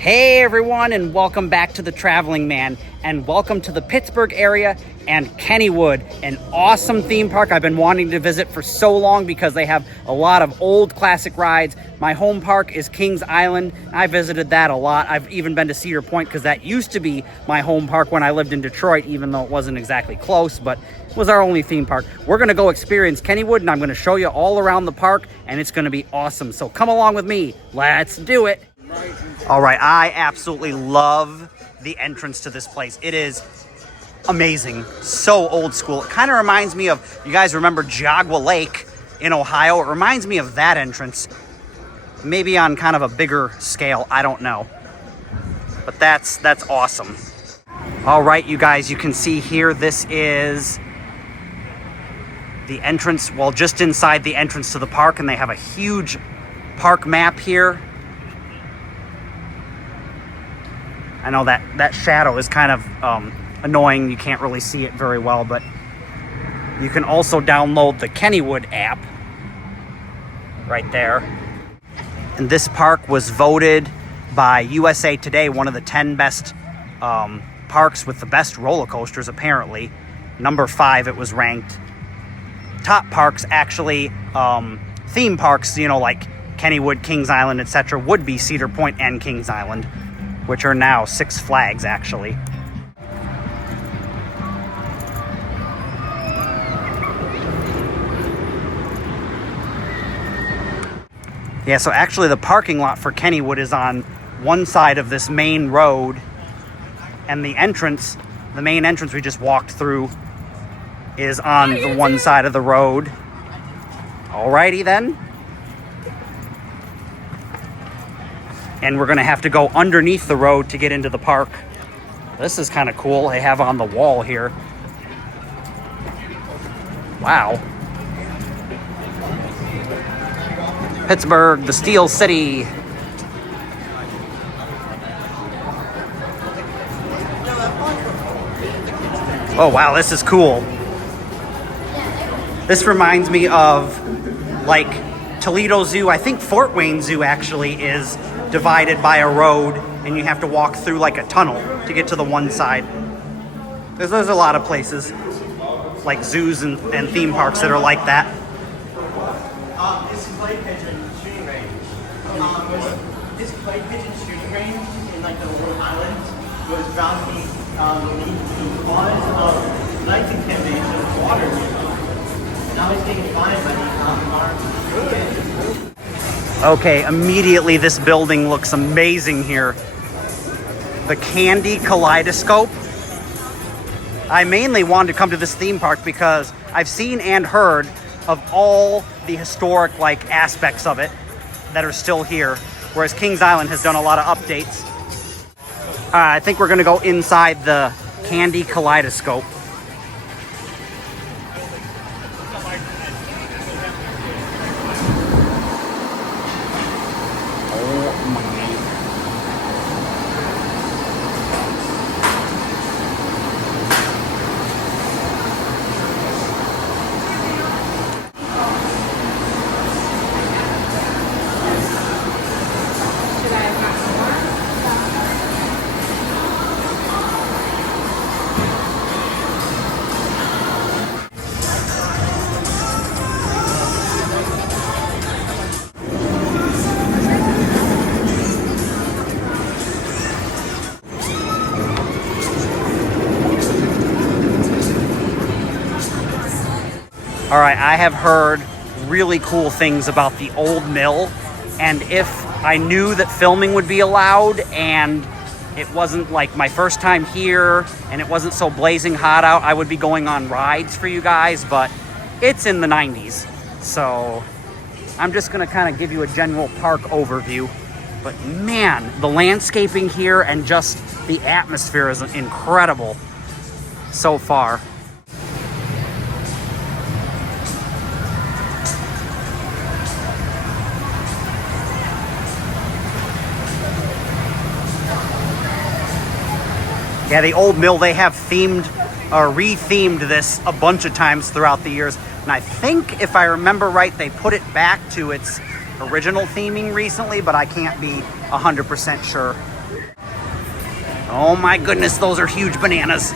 Hey everyone, and welcome back to the Traveling Man, and welcome to the Pittsburgh area and Kennywood, an awesome theme park I've been wanting to visit for so long because they have a lot of old classic rides. My home park is Kings Island. I visited that a lot. I've even been to Cedar Point because that used to be my home park when I lived in Detroit, even though it wasn't exactly close, but it was our only theme park. We're going to go experience Kennywood, and I'm going to show you all around the park, and it's going to be awesome. So come along with me. Let's do it. All right, I absolutely love the entrance to this place. It is amazing, so old school. It kind of reminds me of, you guys remember Geauga Lake in Ohio? It reminds me of that entrance, maybe on kind of a bigger scale, I don't know. But that's awesome. All right, you guys, you can see here, this is the entrance, well, just inside the entrance to the park, and they have a huge park map here. I know that shadow is kind of annoying. You can't really see it very well, but you can also download the Kennywood app right there. And this park was voted by USA Today one of the 10 best parks with the best roller coasters, apparently. Number 5, it was ranked. Top parks, actually, theme parks, you know, like Kennywood, Kings Island, etc., would be Cedar Point and Kings Island, which are now Six Flags, actually. Yeah, so actually the parking lot for Kennywood is on one side of this main road, and the entrance, the main entrance we just walked through, is on the one side of the road. Alrighty then. And we're gonna have to go underneath the road to get into the park. This is kind of cool. They have on the wall here. Wow. Pittsburgh, the Steel City. Oh wow, this is cool. This reminds me of like Toledo Zoo. I think Fort Wayne Zoo actually is divided by a road, and you have to walk through like a tunnel to get to the one side. There's a lot of places like zoos and theme parks that are like that. This clay pigeon shooting range. This clay pigeon shooting range in like the Rhode Islands was found to be the cause of nite contamination of water. Now it's being fined by the Okay, immediately this building looks amazing here. The Candy Kaleidoscope. I mainly wanted to come to this theme park because I've seen and heard of all the historic like aspects of it that are still here, whereas Kings Island has done a lot of updates. I think we're gonna go inside the Candy Kaleidoscope. All right, I have heard really cool things about the old mill, and if I knew that filming would be allowed and it wasn't like my first time here and it wasn't so blazing hot out, I would be going on rides for you guys, but it's in the 90s. So I'm just gonna kind of give you a general park overview. But man, the landscaping here and just the atmosphere is incredible so far. Yeah, the old mill, they have themed or re-themed this a bunch of times throughout the years. And I think, if I remember right, they put it back to its original theming recently, but I can't be 100% sure. Oh my goodness, those are huge bananas.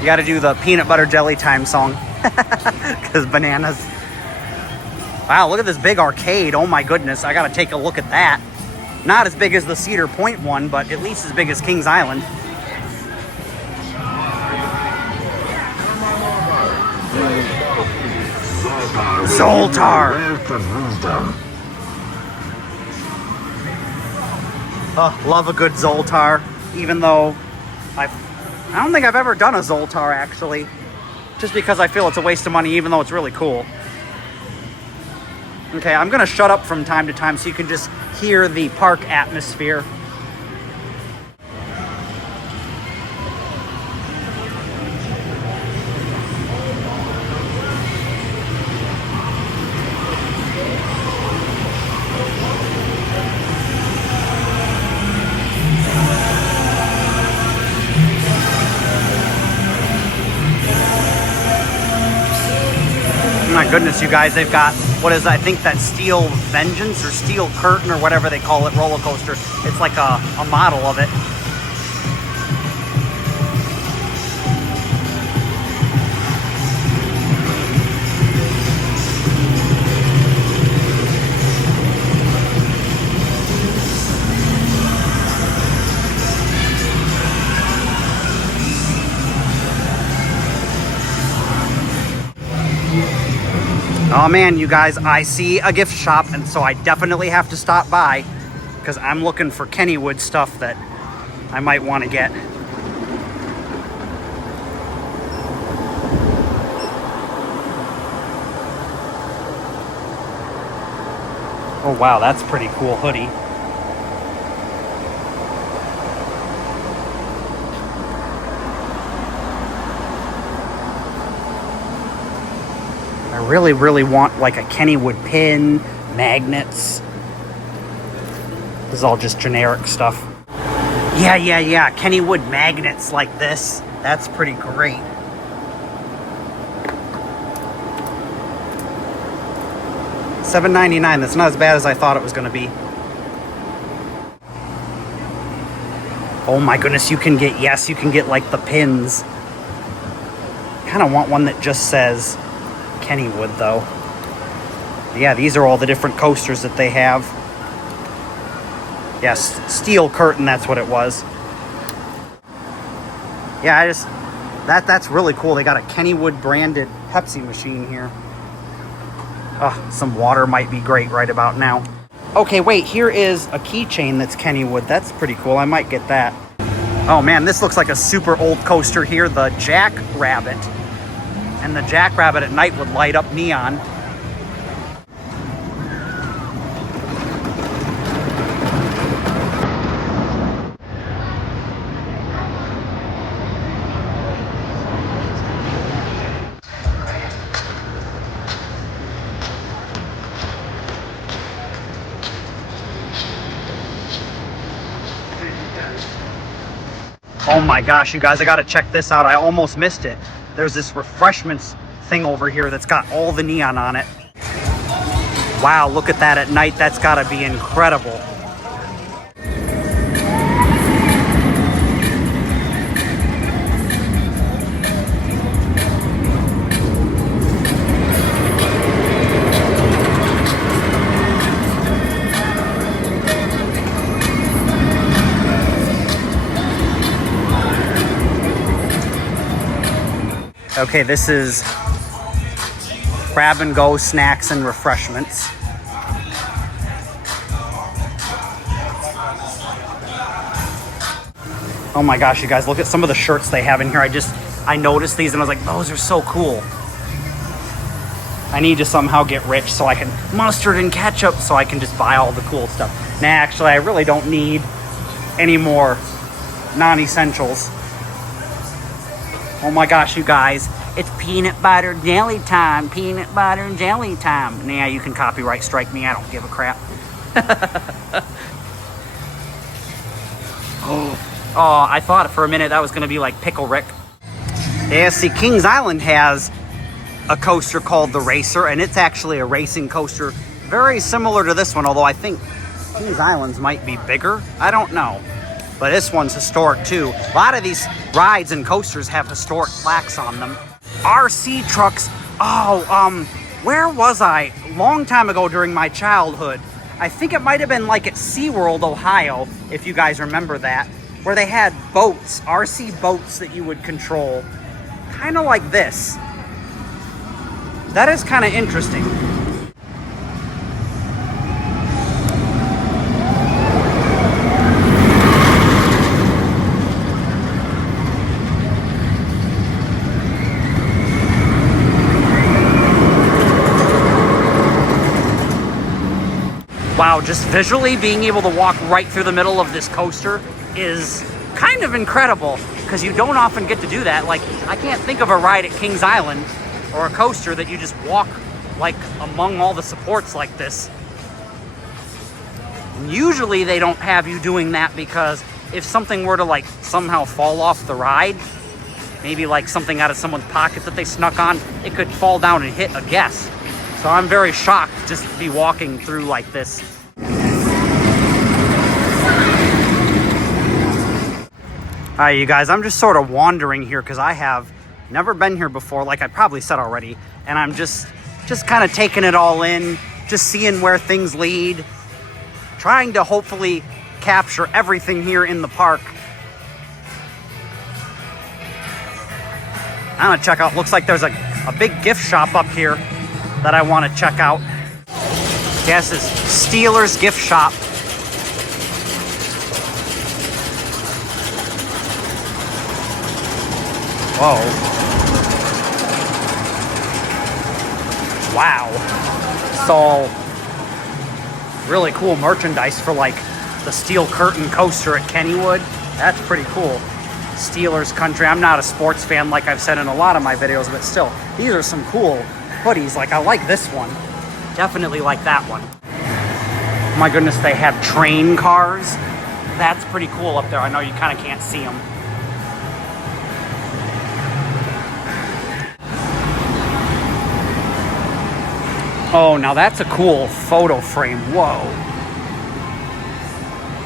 You gotta do the peanut butter jelly time song, because bananas. Wow, look at this big arcade. Oh my goodness, I gotta take a look at that. Not as big as the Cedar Point one, but at least as big as Kings Island. Zoltar! Love a good Zoltar, even though I don't think I've ever done a Zoltar, actually. Just because I feel it's a waste of money, even though it's really cool. Okay, I'm gonna shut up from time to time so you can just hear the park atmosphere. My goodness, you guys, they've got, what is, I think that Steel Vengeance or Steel Curtain or whatever they call it, roller coaster. It's like a model of it. Oh man, you guys, I see a gift shop, and so I definitely have to stop by because I'm looking for Kennywood stuff that I might want to get. Oh wow, that's a pretty cool hoodie. I really want like a Kennywood pin, magnets. This is all just generic stuff. Yeah. Kennywood magnets like this. That's pretty great. $7.99. That's not as bad as I thought it was going to be. Oh my goodness, you can get like the pins. Kind of want one that just says Kennywood though. Yeah, these are all the different coasters that they have. Yes, Steel Curtain, that's what it was. Yeah, that's really cool. They got a Kennywood branded Pepsi machine here. Oh, some water might be great right about now. Okay, wait, here is a keychain that's Kennywood. That's pretty cool. I might get that. Oh man, this looks like a super old coaster here, the Jackrabbit. And the Jackrabbit at night would light up neon. Oh my gosh, you guys, I gotta check this out. I almost missed it. There's this refreshments thing over here that's got all the neon on it. Wow, look at that at night. That's gotta be incredible. Okay, this is grab and go snacks and refreshments. Oh my gosh, you guys, look at some of the shirts they have in here. I noticed these and I was like, those are so cool. I need to somehow get rich so I can mustard and ketchup so I can just buy all the cool stuff. Nah, actually, I really don't need any more non-essentials. Oh my gosh, you guys, it's peanut butter jelly time. Peanut butter and jelly time. Nah, you can copyright strike me. I don't give a crap. Oh, I thought for a minute that was going to be like Pickle Rick. Yeah, see, Kings Island has a coaster called the Racer, and it's actually a racing coaster very similar to this one, although I think Kings Island's might be bigger. I don't know. But this one's historic too. A lot of these rides and coasters have historic plaques on them. RC trucks. Oh, where was I? Long time ago during my childhood. I think it might have been like at SeaWorld, Ohio, if you guys remember that, where they had boats, RC boats that you would control. Kind of like this. That is kind of interesting. Wow, just visually being able to walk right through the middle of this coaster is kind of incredible because you don't often get to do that. Like, I can't think of a ride at Kings Island or a coaster that you just walk like among all the supports like this. And usually they don't have you doing that because if something were to like somehow fall off the ride, maybe like something out of someone's pocket that they snuck on, it could fall down and hit a guest. So I'm very shocked just to be walking through like this. All right, you guys, I'm just sort of wandering here because I have never been here before, like I probably said already, and I'm just kind of taking it all in, just seeing where things lead, trying to hopefully capture everything here in the park. I'm gonna check out, looks like there's a big gift shop up here that I want to check out. Yes, it's Steelers gift shop. Whoa. Wow. It's all really cool merchandise for like the steel curtain coaster at Kennywood. That's pretty cool. Steelers country. I'm not a sports fan like I've said in a lot of my videos, but still, these are some cool hoodies. Like, I like this one. Definitely like that one. Oh my goodness, they have train cars. That's pretty cool up there. I know you kind of can't see them. Oh, now that's a cool photo frame. Whoa.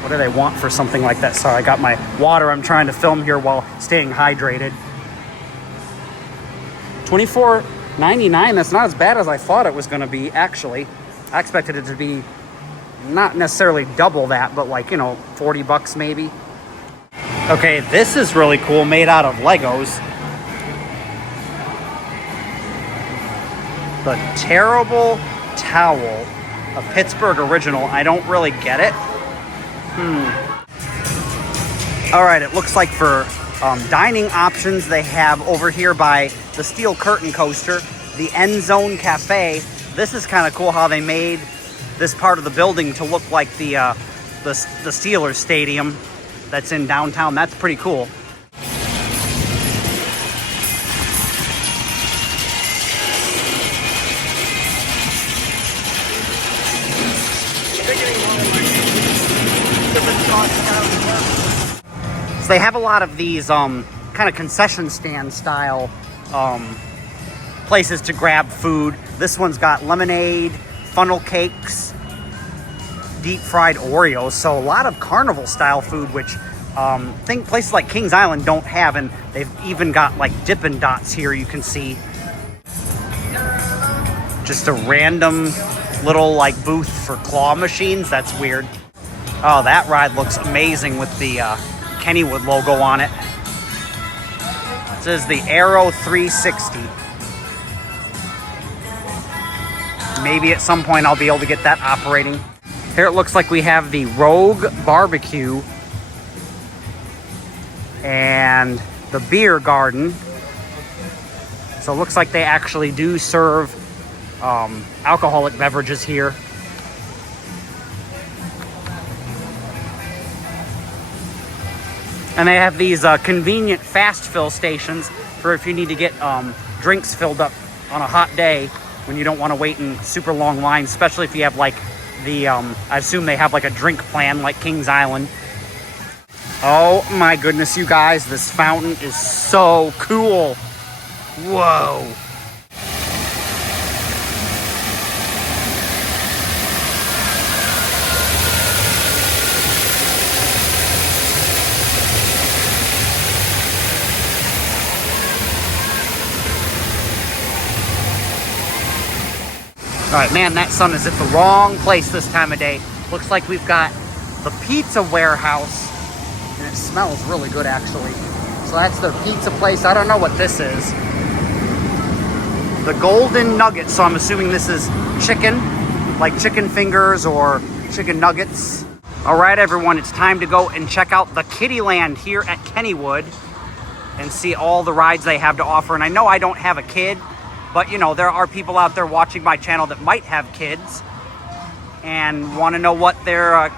What do they want for something like that? Sorry, I got my water. I'm trying to film here while staying hydrated. $24.99. That's not as bad as I thought it was going to be, actually. I expected it to be not necessarily double that, but like, you know, 40 bucks maybe. Okay, this is really cool, made out of Legos. The Terrible Towel, a Pittsburgh original. I don't really get it. All right, it looks like for dining options, they have over here by the steel curtain coaster, the End Zone Cafe. This is kind of cool how they made this part of the building to look like the Steelers stadium that's in downtown. That's pretty cool. So they have a lot of these kind of concession stand style places to grab food. This one's got lemonade, funnel cakes, deep fried Oreos. So a lot of carnival style food, which I think places like Kings Island don't have. And they've even got like Dippin' Dots here, you can see. Just a random little like booth for claw machines. That's weird. Oh, that ride looks amazing with the Kennywood logo on it. It says the Aero 360. Maybe at some point I'll be able to get that operating. Here it looks like we have the Rogue Barbecue. and the beer garden. So it looks like they actually do serve alcoholic beverages here. And they have these convenient fast fill stations for if you need to get drinks filled up on a hot day when you don't want to wait in super long lines, especially if you have like the, I assume they have like a drink plan like Kings Island. Oh my goodness, you guys, this fountain is so cool. Whoa. All right, man, that sun is at the wrong place this time of day. Looks like we've got the pizza warehouse, and it smells really good, actually. So that's their pizza place. I don't know what this is. The Golden Nugget, so I'm assuming this is chicken, like chicken fingers or chicken nuggets. All right, everyone, it's time to go and check out the Kiddieland here at Kennywood and see all the rides they have to offer. And I know I don't have a kid, but, you know, there are people out there watching my channel that might have kids and want to know what their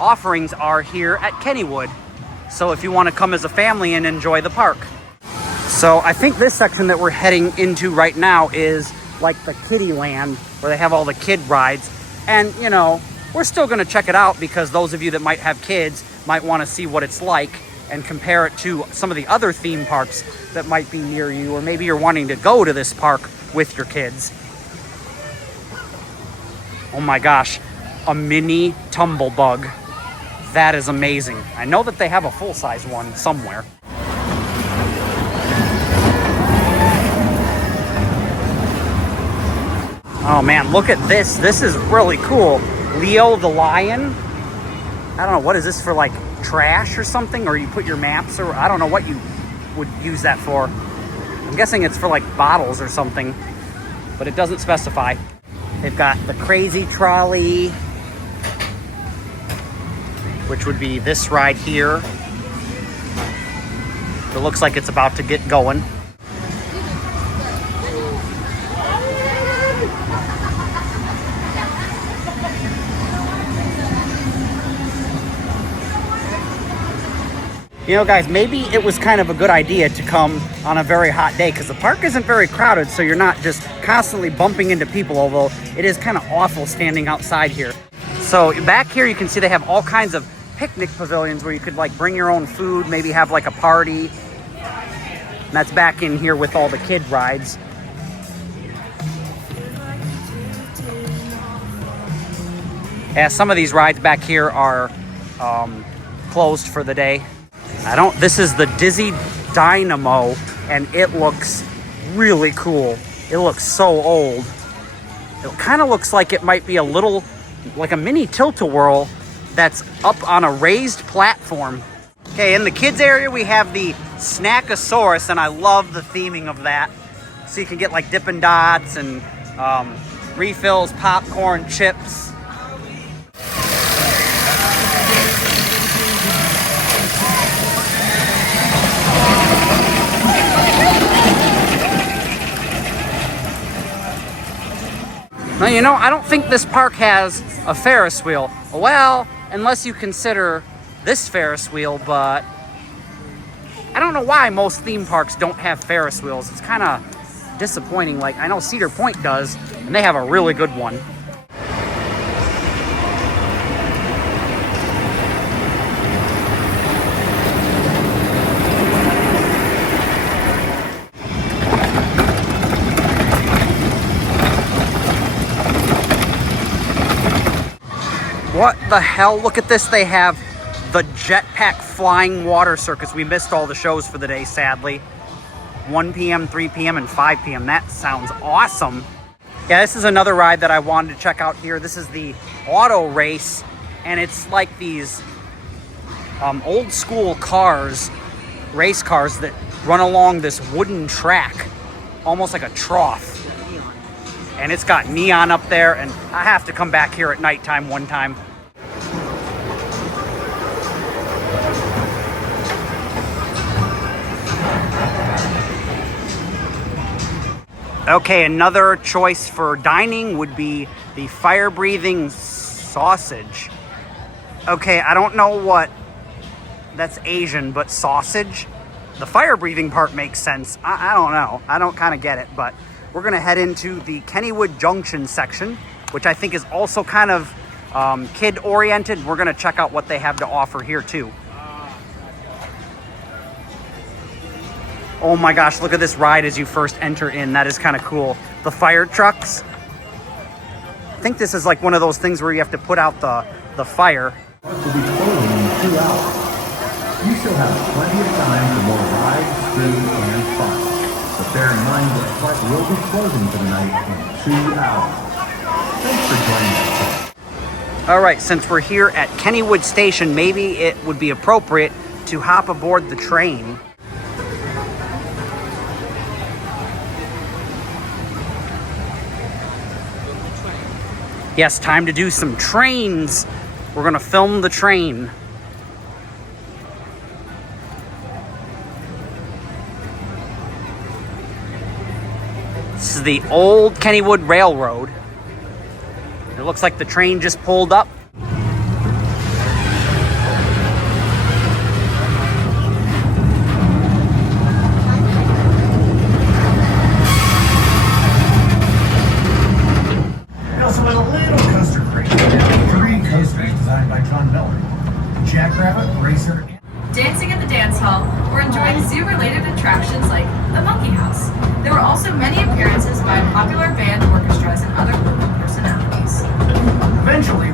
offerings are here at Kennywood. So if you want to come as a family and enjoy the park. So I think this section that we're heading into right now is like the Kiddieland, where they have all the kid rides. And, you know, we're still going to check it out because those of you that might have kids might want to see what it's like and compare it to some of the other theme parks that might be near you, or maybe you're wanting to go to this park with your kids. Oh my gosh, a mini tumble bug. That is amazing. I know that they have a full-size one somewhere. Oh man, look at this. This is really cool. Leo the lion. I don't know, what is this for, like trash or something? Or you put your maps, or I don't know what you would use that for. I'm guessing it's for like bottles or something, but it doesn't specify. They've got the crazy trolley, which would be this ride here. It looks like it's about to get going. You know, guys, maybe it was kind of a good idea to come on a very hot day because the park isn't very crowded, so you're not just constantly bumping into people, although it is kind of awful standing outside here. So back here you can see they have all kinds of picnic pavilions where you could like bring your own food, maybe have like a party. And that's back in here with all the kid rides. Yeah, some of these rides back here are closed for the day. This is the Dizzy Dynamo, and it looks really cool. It looks so old. It kind of looks like it might be a little, like a mini tilt-a-whirl that's up on a raised platform. Okay, in the kids area, we have the Snackosaurus, and I love the theming of that. So you can get like Dippin' Dots and refills, popcorn, chips. Now, you know, I don't think this park has a Ferris wheel. Well, unless you consider this Ferris wheel, but I don't know why most theme parks don't have Ferris wheels. It's kind of disappointing. Like, I know Cedar Point does, and they have a really good one. What the hell? Look at this. They have the Jetpack Flying Water Circus. We missed all the shows for the day, sadly. 1 p.m., 3 p.m., and 5 p.m. That sounds awesome. Yeah, this is another ride that I wanted to check out here. This is the auto race, and it's like these old school cars, race cars that run along this wooden track, almost like a trough. And it's got neon up there, and I have to come back here at nighttime one time. Okay, another choice for dining would be the fire-breathing sausage. Okay, I don't know what that's Asian, but sausage? The fire-breathing part makes sense. I don't know. I don't kind of get it, but we're going to head into the Kennywood Junction section, which I think is also kind of kid-oriented. We're going to check out what they have to offer here, too. Oh my gosh, look at this ride as you first enter in. That is kind of cool. The fire trucks. I think this is like one of those things where you have to put out the fire. Will be closing in 2 hours. You still have plenty of time for more rides, food, and fun. But bear in mind that the park will be closing for the night in 2 hours. Thanks for joining us. All right, since we're here at Kennywood Station, maybe it would be appropriate to hop aboard the train. Yes, time to do some trains. We're gonna film the train. This is the old Kennywood Railroad. It looks like the train just pulled up. Dancing at the dance hall, or enjoying zoo-related attractions like the Monkey House. There were also many appearances by popular band orchestras and other local personalities. Eventually,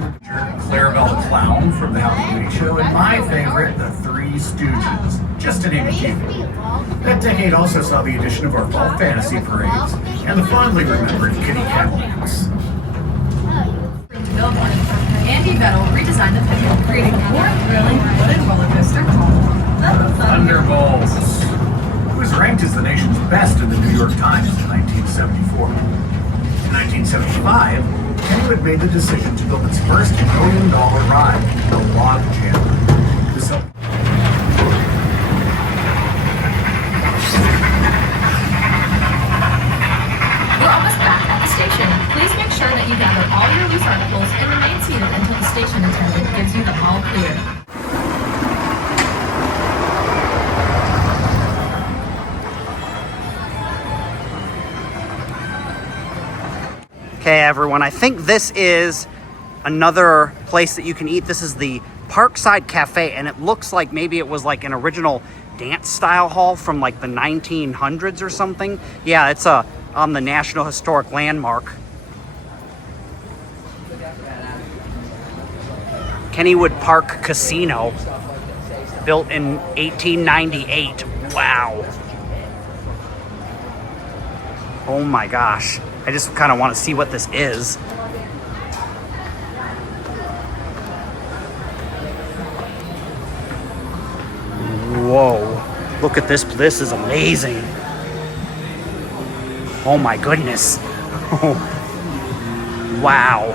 Clarabelle the Clown from the Halloween Show, and my favorite, the Three Stooges, just to name a few. That decade also saw the addition of our fall fantasy parades and the fondly remembered kitty cat dance. Andy Vettel redesigned the venue, creating a more thrilling wooden roller coaster called the Thunderbolts. It was ranked as the nation's best in the New York Times in 1974. In 1975, Kennywood made the decision to build its first $1 million ride, the Log Jam. We're almost back at the station. Please make sure that you gather all your loose articles and remain seated until the station attendant gives you the all clear. Okay, everyone, I think this is another place that you can eat. This is the Parkside Cafe, and it looks like maybe it was like an original dance style hall from like the 1900s or something. Yeah, it's on the National Historic Landmark. Kennywood Park Casino, built in 1898. Wow. Oh my gosh. I just kind of want to see what this is. Whoa. Look at this. This is amazing. Oh my goodness. Wow.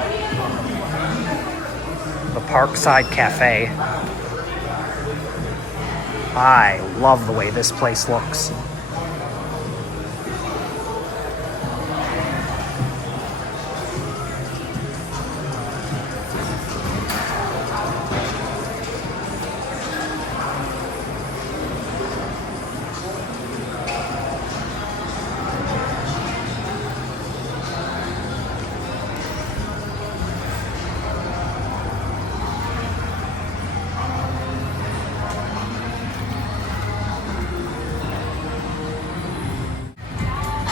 The Parkside Cafe. I love the way this place looks.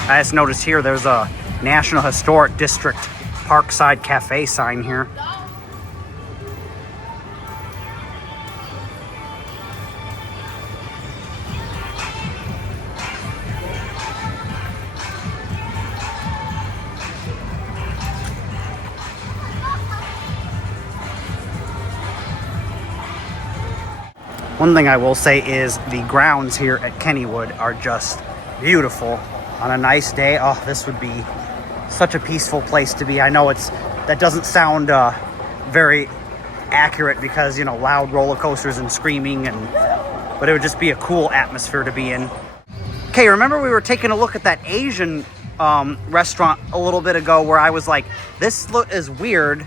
I just noticed here there's a National Historic District Parkside Cafe sign here. One thing I will say is the grounds here at Kennywood are just beautiful. On a nice day, oh, this would be such a peaceful place to be. I know that doesn't sound very accurate because, you know, loud roller coasters and screaming, but it would just be a cool atmosphere to be in. Okay, remember we were taking a look at that Asian restaurant a little bit ago where I was like, this look is weird,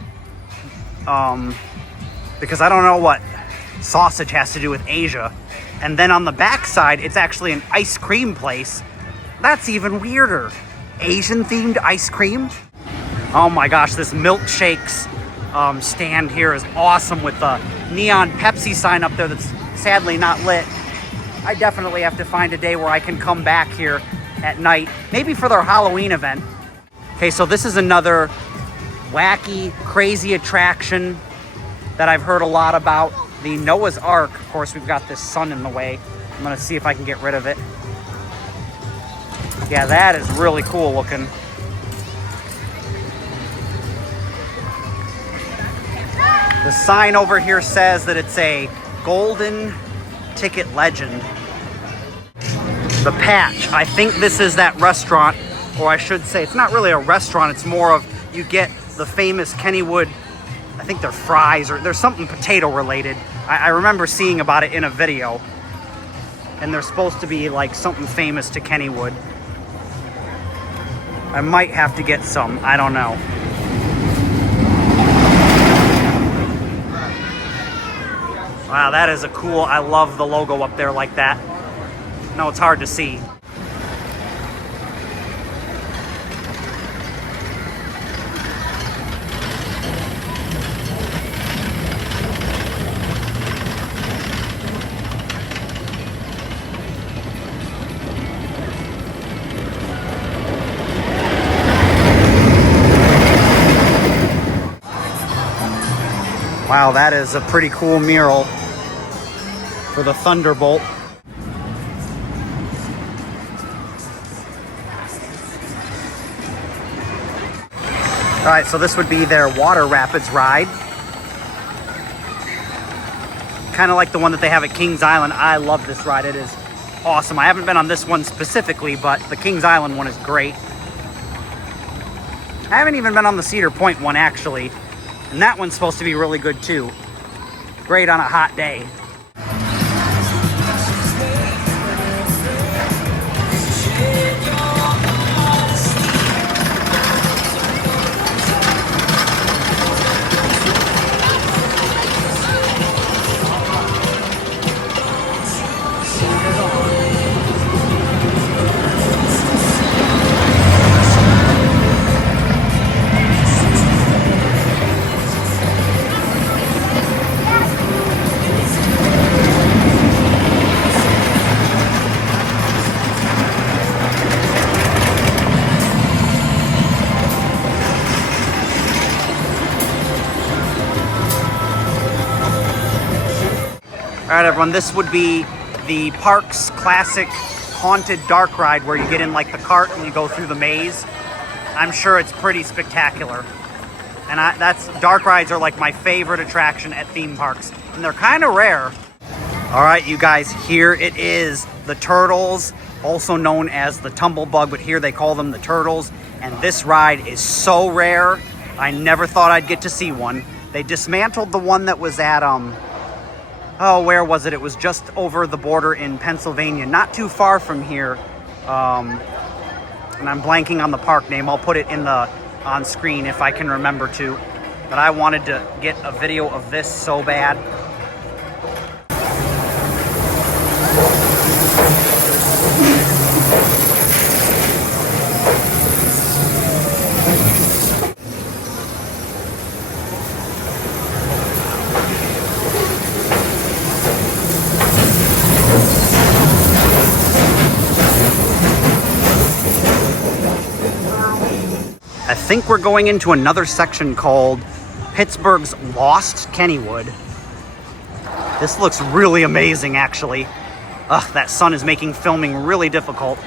because I don't know what sausage has to do with Asia. And then on the back side, it's actually an ice cream place. That's even weirder. Asian themed ice cream. Oh my gosh, this milkshakes stand here is awesome with the neon Pepsi sign up there that's sadly not lit. I definitely have to find a day where I can come back here at night, maybe for their Halloween event. Okay, so this is another wacky, crazy attraction that I've heard a lot about. The Noah's Ark. Of course, we've got this sun in the way. I'm gonna see if I can get rid of it. Yeah, that is really cool looking. The sign over here says that it's a golden ticket legend. The Patch. I think this is that restaurant, or I should say, it's not really a restaurant. It's more of, you get the famous Kennywood, I think they're fries, or there's something potato related. I remember seeing about it in a video. And they're supposed to be like something famous to Kennywood. I might have to get some, I don't know. Wow, that is a cool, I love the logo up there like that. No, it's hard to see. Wow, that is a pretty cool mural for the Thunderbolt. All right, so this would be their water rapids ride. Kind of like the one that they have at Kings Island. I love this ride, it is awesome. I haven't been on this one specifically, but the Kings Island one is great. I haven't even been on the Cedar Point one actually. And that one's supposed to be really good too. Great on a hot day. All right, everyone, this would be the park's classic haunted dark ride where you get in like the cart and you go through the maze. I'm sure it's pretty spectacular. And dark rides are like my favorite attraction at theme parks. And they're kind of rare. All right, you guys, here it is. The Turtles, also known as the Tumblebug, but here they call them the Turtles. And this ride is so rare. I never thought I'd get to see one. They dismantled the one that was at, oh, where was it? It was just over the border in Pennsylvania, not too far from here. And I'm blanking on the park name. I'll put it on screen if I can remember to. But I wanted to get a video of this so bad. I think we're going into another section called Pittsburgh's Lost Kennywood. This looks really amazing, actually. Ugh, that sun is making filming really difficult.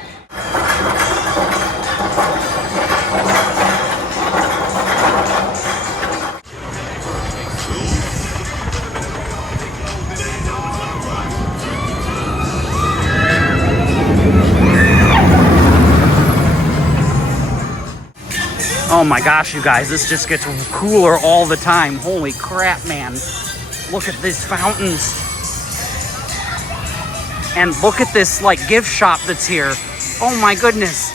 Oh my gosh, you guys, this just gets cooler all the time. Holy crap, man. Look at these fountains. And look at this, like, gift shop that's here. Oh my goodness.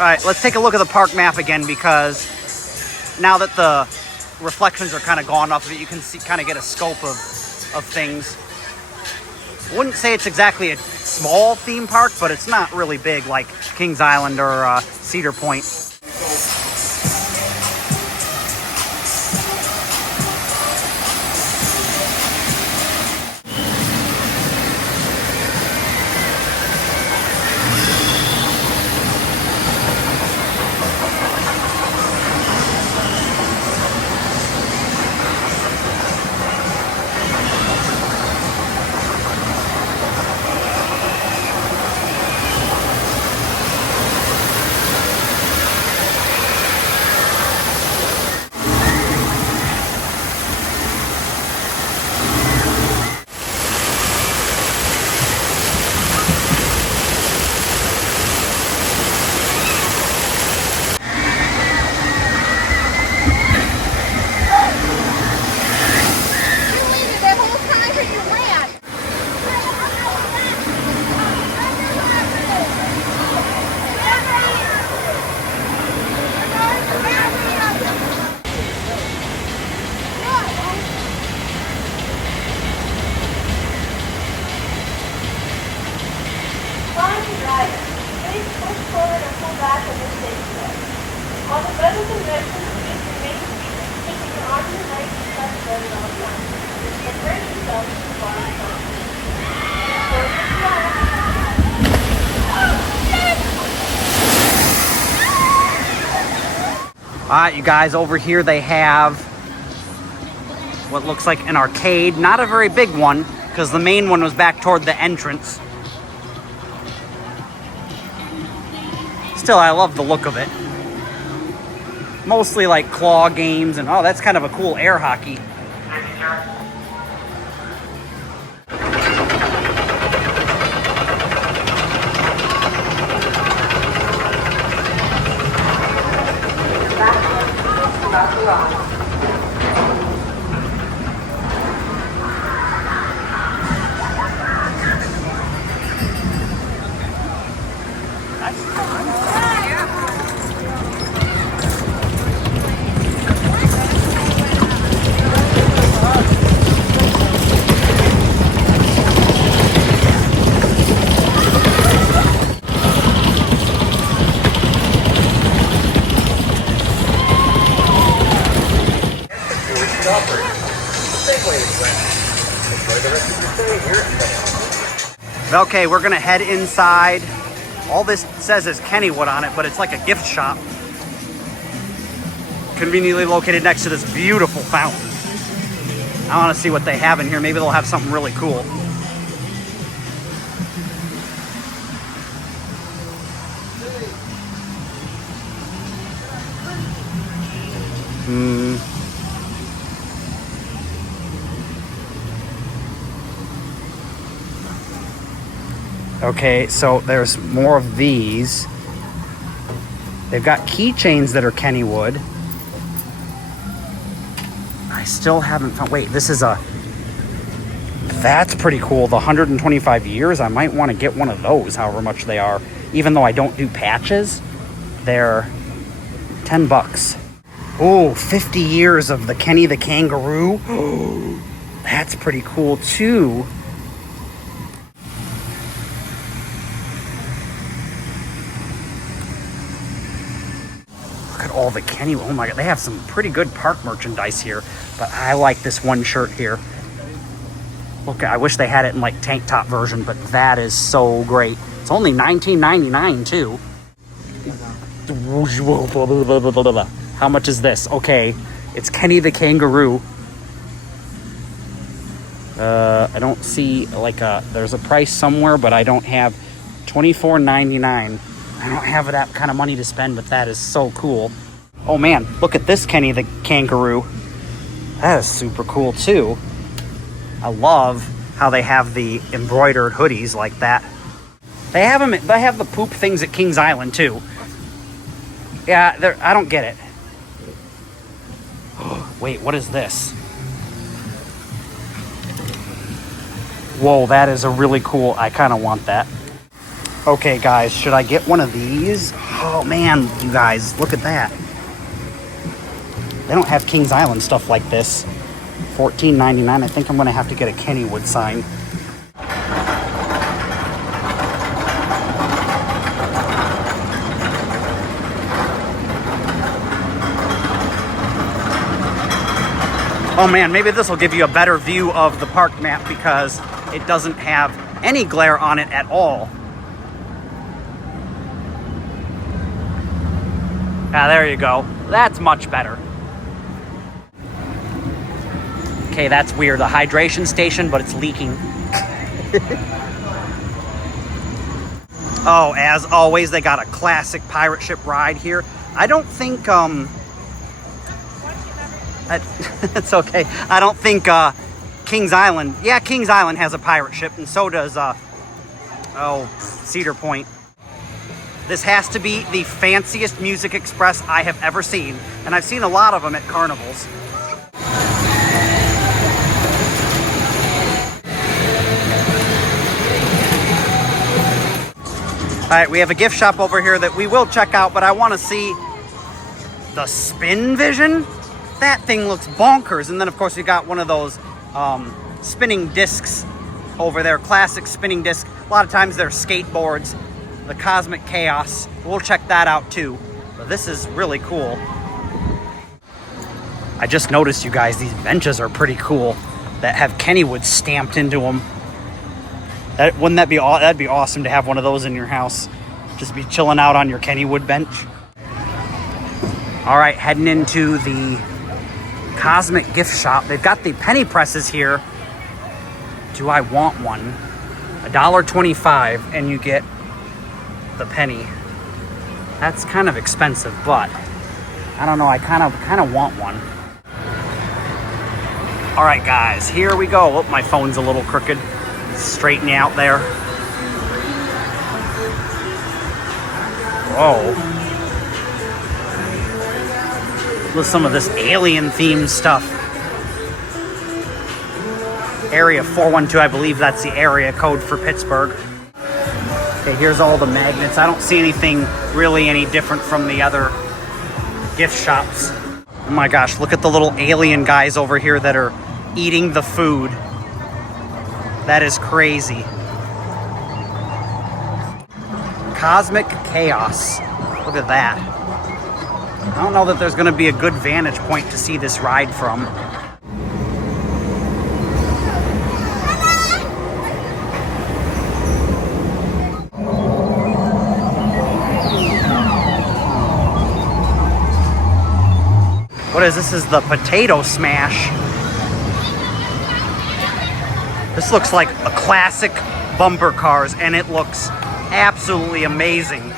All right, let's take a look at the park map again, because now that the reflections are kind of gone off of it, you can see, kind of get a scope of things. I wouldn't say it's exactly a small theme park, but it's not really big like Kings Island or Cedar Point. All right, you guys, over here they have what looks like an arcade. Not a very big one, because the main one was back toward the entrance. Still, I love the look of it. Mostly like claw games, and oh, that's kind of a cool air hockey. Okay, we're gonna head inside. All this says is Kennywood on it, but it's like a gift shop. Conveniently located next to this beautiful fountain. I wanna see what they have in here. Maybe they'll have something really cool. Okay, so there's more of these. They've got keychains that are Kennywood. I still haven't found, wait, this is that's pretty cool. The 125 years, I might want to get one of those, however much they are. Even though I don't do patches, they're 10 bucks. Oh, 50 years of the Kenny the Kangaroo. Oh, that's pretty cool too. All the Kenny, oh my god, they have some pretty good park merchandise here, but I like this one shirt here. Look, I wish they had it in like tank top version, but that is so great. It's only $19.99 too. How much is this? Okay, it's Kenny the Kangaroo. I don't see like there's a price somewhere, but I don't have $24.99. I don't have that kind of money to spend, but that is so cool. Oh man, look at this Kenny the Kangaroo. That is super cool too. I love how they have the embroidered hoodies like that. They have them. They have the poop things at Kings Island too. Yeah, I don't get it. Wait, what is this? Whoa, that is a really cool, I kind of want that. Okay guys, should I get one of these? Oh man, you guys, look at that. They don't have Kings Island stuff like this. $14.99. I think I'm gonna have to get a Kennywood sign. Oh man, maybe this will give you a better view of the park map because it doesn't have any glare on it at all. Ah, there you go. That's much better. Okay, that's weird. A hydration station, but it's leaking. Oh, as always, they got a classic pirate ship ride here. I don't think, it's okay. I don't think Kings Island. Yeah, Kings Island has a pirate ship, and so does Cedar Point. This has to be the fanciest Music Express I have ever seen, and I've seen a lot of them at carnivals. All right, we have a gift shop over here that we will check out, but I want to see the Spin Vision. That thing looks bonkers. And then, of course, we got one of those spinning discs over there, classic spinning disc. A lot of times they're skateboards, the Cosmic Chaos. We'll check that out too. But this is really cool. I just noticed, you guys, these benches are pretty cool that have Kennywood stamped into them. Wouldn't that be that'd be awesome to have one of those in your house? Just be chilling out on your Kennywood bench. All right, heading into the Cosmic Gift Shop. They've got the penny presses here. Do I want one? $1.25 and you get the penny. That's kind of expensive, but I don't know, I kind of want one. All right, guys, here we go. Oh, my phone's a little crooked. Straighten out there. Whoa. With some of this alien themed stuff. Area 412, I believe that's the area code for Pittsburgh. Okay, here's all the magnets. I don't see anything really any different from the other gift shops. Oh my gosh, look at the little alien guys over here that are eating the food. That is crazy. Cosmic Chaos. Look at that. I don't know that there's going to be a good vantage point to see this ride from. What is this? This is the Potato Smash. This looks like a classic bumper cars, and it looks absolutely amazing.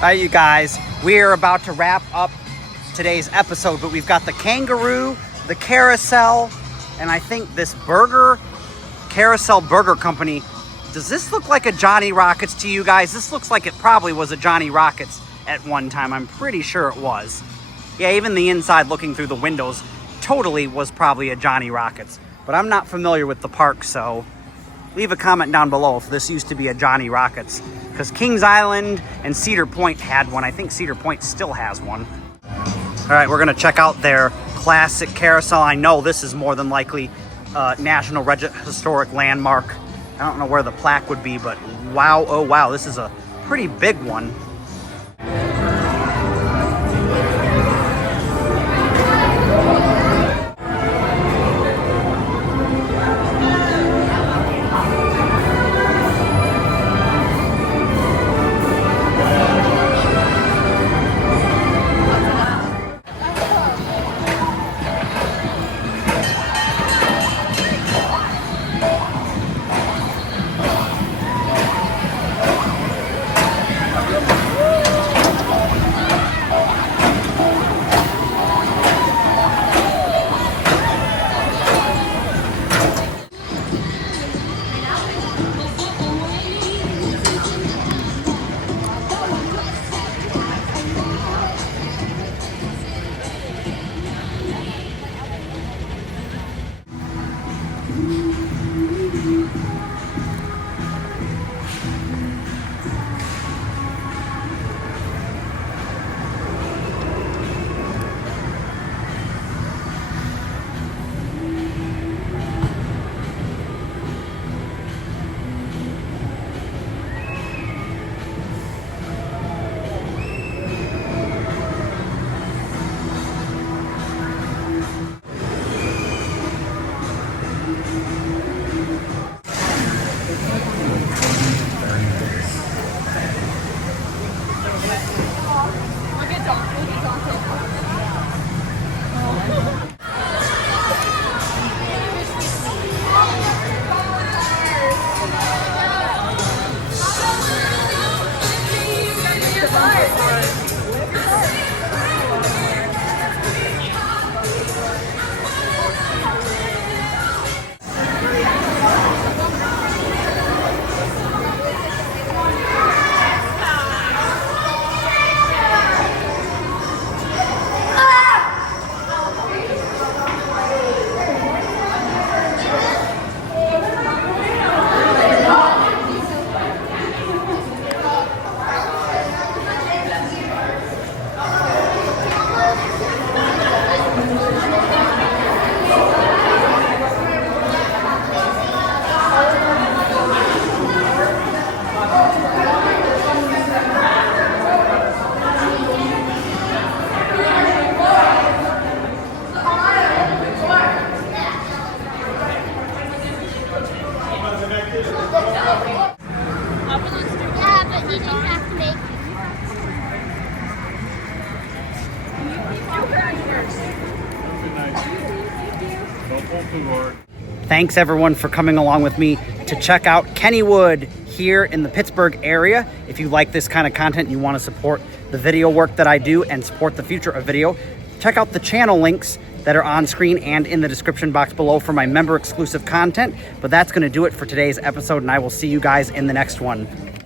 All right, you guys, we're about to wrap up today's episode, but we've got the kangaroo, the carousel, and I think this Carousel Burger Company. Does this look like a Johnny Rockets to you guys? This looks like it probably was a Johnny Rockets at one time. I'm pretty sure it was. Yeah, even the inside looking through the windows totally was probably a Johnny Rockets. But I'm not familiar with the park, so leave a comment down below if this used to be a Johnny Rockets. Because Kings Island and Cedar Point had one. I think Cedar Point still has one. All right, we're going to check out their classic carousel. I know this is more than likely National Historic Landmark. I don't know where the plaque would be, but wow, oh wow, this is a pretty big one. Thanks everyone for coming along with me to check out Kennywood here in the Pittsburgh area. If you like this kind of content and you want to support the video work that I do and support the future of video, check out the channel links that are on screen and in the description box below for my member exclusive content. But that's going to do it for today's episode, and I will see you guys in the next one.